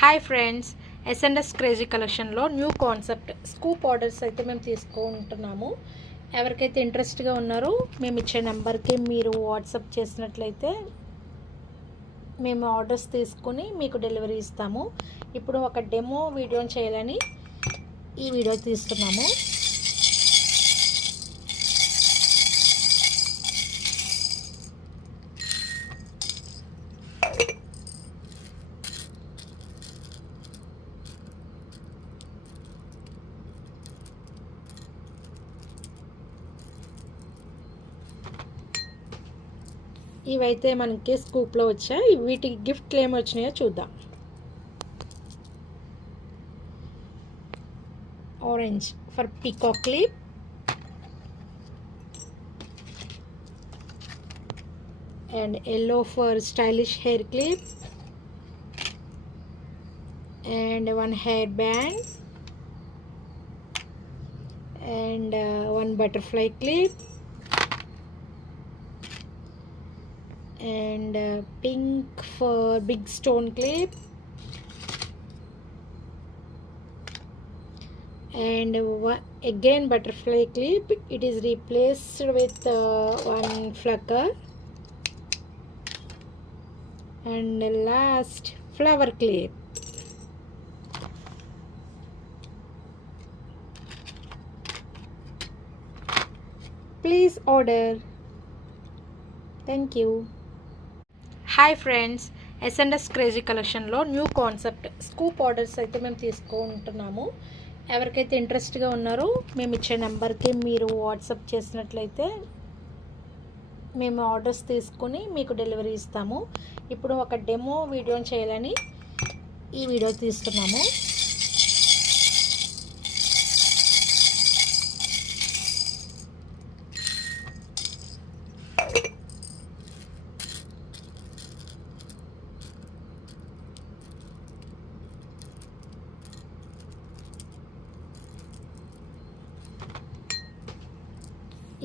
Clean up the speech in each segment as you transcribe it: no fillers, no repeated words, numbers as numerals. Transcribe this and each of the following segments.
Hi friends, SNS crazy కలెక్షన్లో new concept scoop orders అయితే మేము తీసుకుంటున్నాము. ఎవరికైతే ఇంట్రెస్ట్గా ఉన్నారో మేము ఇచ్చే నెంబర్కి మీరు వాట్సాప్ చేసినట్లయితే మేము ఆర్డర్స్ తీసుకుని మీకు డెలివరీ ఇస్తాము. ఇప్పుడు ఒక డెమో వీడియోని చేయాలని ఈ వీడియో తీస్తున్నాము. ఇవైతే మనకి స్కూప్లో వచ్చాయి. వీటికి గిఫ్ట్లు ఏమి వచ్చినాయో చూద్దాం. Orange for peacock clip, and yellow for stylish hair clip, and one hairband, and one butterfly clip, and pink for big stone clip, and again butterfly clip. It is replaced with one flutter, and last flower clip. Please order. Thank you. Hi friends, SNS crazy కలెక్షన్లో new concept scoop orders అయితే మేము తీసుకుంటున్నాము. ఎవరికైతే ఇంట్రెస్ట్గా ఉన్నారో మేము ఇచ్చే నెంబర్కి మీరు వాట్సాప్ చేసినట్లయితే మేము ఆర్డర్స్ తీసుకుని మీకు డెలివరీ ఇస్తాము. ఇప్పుడు ఒక డెమో వీడియోని చేయాలని ఈ వీడియో తీస్తున్నాము.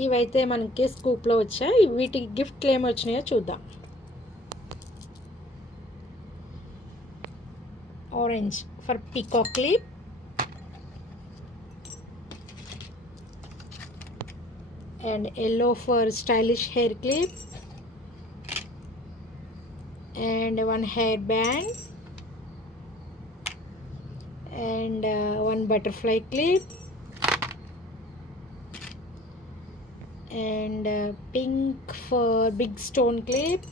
ఇవైతే మనకి స్కూప్లో వచ్చాయి. వీటికి గిఫ్ట్లు ఏమి వచ్చినాయో చూద్దాం. Orange for peacock clip, and yellow for stylish hair clip, and one hairband, and one butterfly clip, and pink for big stone clip,